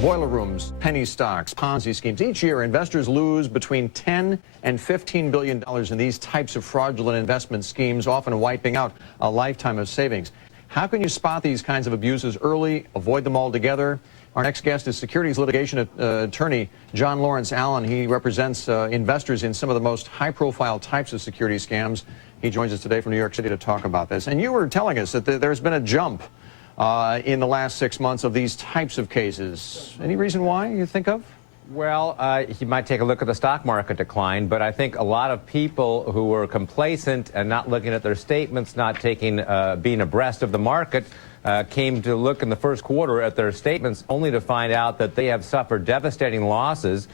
Boiler rooms, penny stocks, Ponzi schemes. Each year, investors lose between $10 and $15 billion in these types of fraudulent investment schemes, often wiping out a lifetime of savings. How can you spot these kinds of abuses early, avoid them altogether? Our next guest is securities litigation attorney John Lawrence Allen. He represents investors in some of the most high-profile types of security scams. He joins us today from New York City to talk about this. And you were telling us that there's been a jump in the last 6 months of these types of cases. Any reason why you think of? Well, you might take a look at the stock market decline, but I think a lot of people who were complacent and not looking at their statements, not taking, being abreast of the market, came to look in the first quarter at their statements only to find out that they have suffered devastating losses,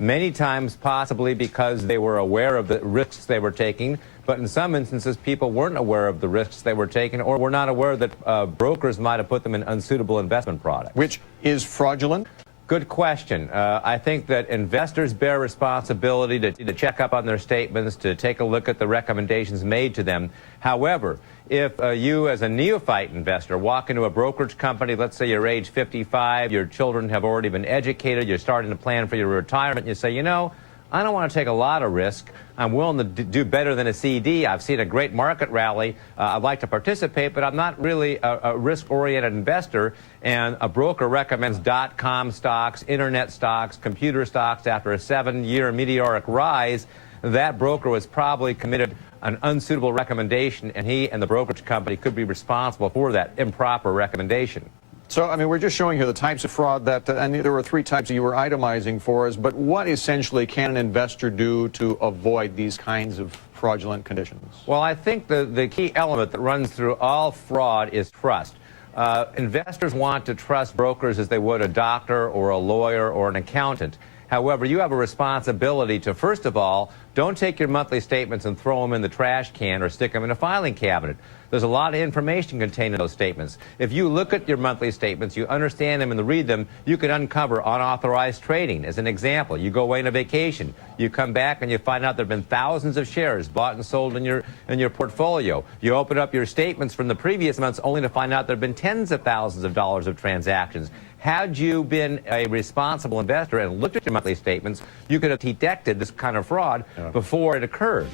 many times possibly because they were aware of the risks they were taking, but in some instances people weren't aware of the risks they were taking or were not aware that brokers might have put them in unsuitable investment products. Which is fraudulent? Good question. I think that investors bear responsibility to check up on their statements, to take a look at the recommendations made to them. However, if you as a neophyte investor walk into a brokerage company, let's say you're age 55, your children have already been educated, you're starting to plan for your retirement, and you say, you know, I don't want to take a lot of risk. I'm willing to do better than a CD. I've seen a great market rally. I'd like to participate, but I'm not really a risk-oriented investor. And a broker recommends .com stocks, internet stocks, computer stocks after a 7-year meteoric rise. That broker was probably committed an unsuitable recommendation, and he and the brokerage company could be responsible for that improper recommendation. So, I mean, we're just showing here the types of fraud that, and there were 3 types that you were itemizing for us, but what essentially can an investor do to avoid these kinds of fraudulent conditions? Well, I think the key element that runs through all fraud is trust. Investors want to trust brokers as they would a doctor or a lawyer or an accountant. However, you have a responsibility to, first of all, don't take your monthly statements and throw them in the trash can or stick them in a filing cabinet. There's a lot of information contained in those statements. If you look at your monthly statements, you understand them and read them, you can uncover unauthorized trading. As an example, you go away on a vacation, you come back and you find out there have been thousands of shares bought and sold in your portfolio. You open up your statements from the previous months only to find out there have been tens of thousands of dollars of transactions. Had you been a responsible investor and looked at your monthly statements, you could have detected this kind of fraud before it occurred.